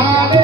Hallelujah.